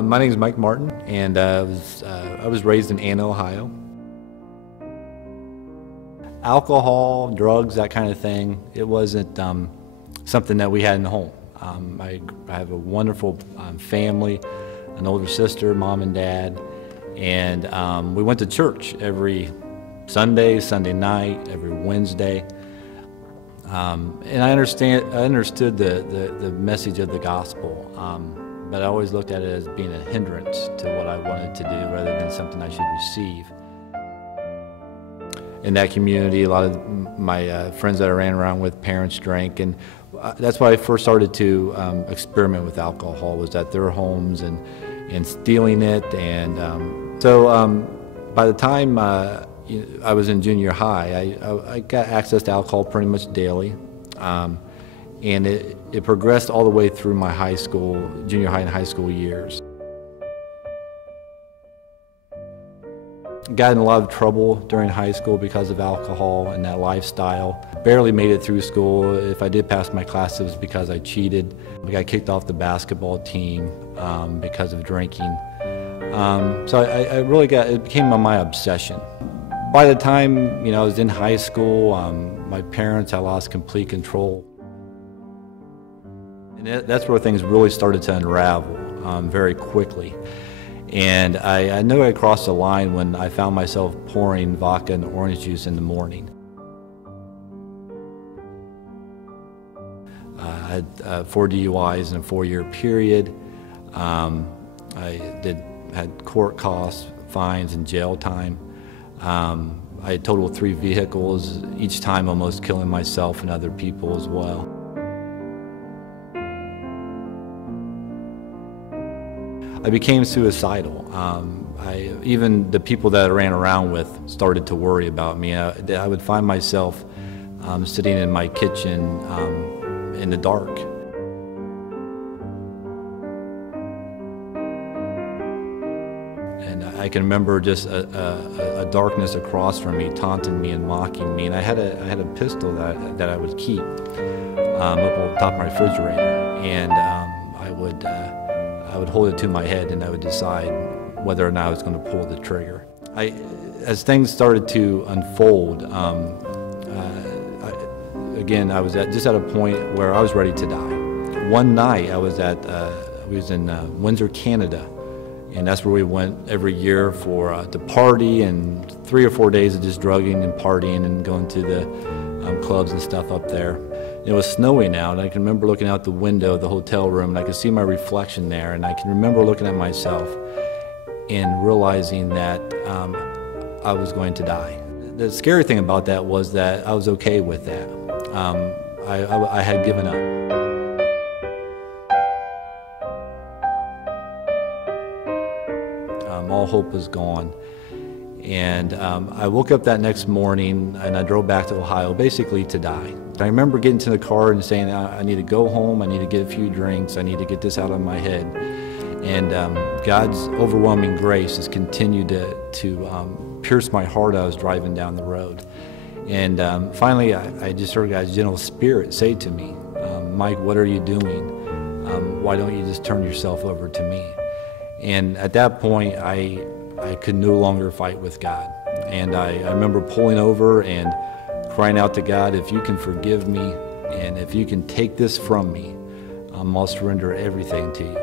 My name is Mike Martin, and I was raised in Anna, Ohio. Alcohol, drugs, that kind of thing, it wasn't something that we had in the home. I have a wonderful family, an older sister, mom and dad, and we went to church every Sunday, Sunday night, every Wednesday. And I understood the message of the gospel, but I always looked at it as being a hindrance to what I wanted to do rather than something I should receive. In that community, a lot of my friends that I ran around with, parents drank, and that's why I first started to experiment with alcohol, was at their homes and stealing it. And so by the time I was in junior high, I got access to alcohol pretty much daily, and it progressed all the way through my high school, junior high and high school years. Got in a lot of trouble during high school because of alcohol and that lifestyle. Barely made it through school. If I did pass my class, it was because I cheated. I got kicked off the basketball team because of drinking. So it became my obsession. By the time I was in high school, my parents, I lost complete control. And that's where things really started to unravel very quickly. And I knew I crossed the line when I found myself pouring vodka and orange juice in the morning. I had 4 DUIs in a 4-year period. I had court costs, fines, and jail time. I totaled 3 vehicles, each time almost killing myself and other people as well. I became suicidal. Even the people that I ran around with started to worry about me. I would find myself sitting in my kitchen in the dark. And I can remember just a darkness across from me, taunting me and mocking me. And I had a pistol that I would keep up on top of my refrigerator, and I would hold it to my head, and I would decide whether or not I was going to pull the trigger. As things started to unfold, again, I was just at a point where I was ready to die. One night, I was in Windsor, Canada, and that's where we went every year to party, and 3 or 4 days of just drugging and partying and going to the clubs and stuff up there. It was snowing out, and I can remember looking out the window of the hotel room, and I could see my reflection there, and I can remember looking at myself and realizing that I was going to die. The scary thing about that was that I was okay with that. I had given up. All hope was gone. And I woke up that next morning, and I drove back to Ohio basically to die. I remember getting to the car and saying, I need to go home, I need to get a few drinks, I need to get this out of my head. And God's overwhelming grace has continued to pierce my heart as I was driving down the road. And finally, I just heard God's gentle spirit say to me, Mike, what are you doing? Why don't you just turn yourself over to me? And at that point, I could no longer fight with God. And I remember pulling over and crying out to God, if you can forgive me, and if you can take this from me, I'll surrender everything to you.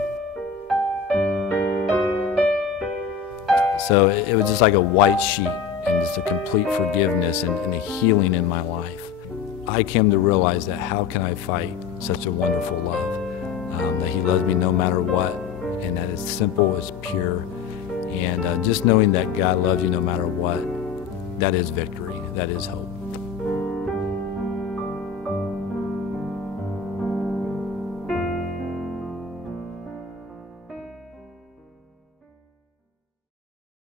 So it was just like a white sheet, and just a complete forgiveness and a healing in my life. I came to realize that how can I fight such a wonderful love, that He loves me no matter what, and that it's simple, it's pure, and just knowing that God loves you no matter what, that is victory, that is hope.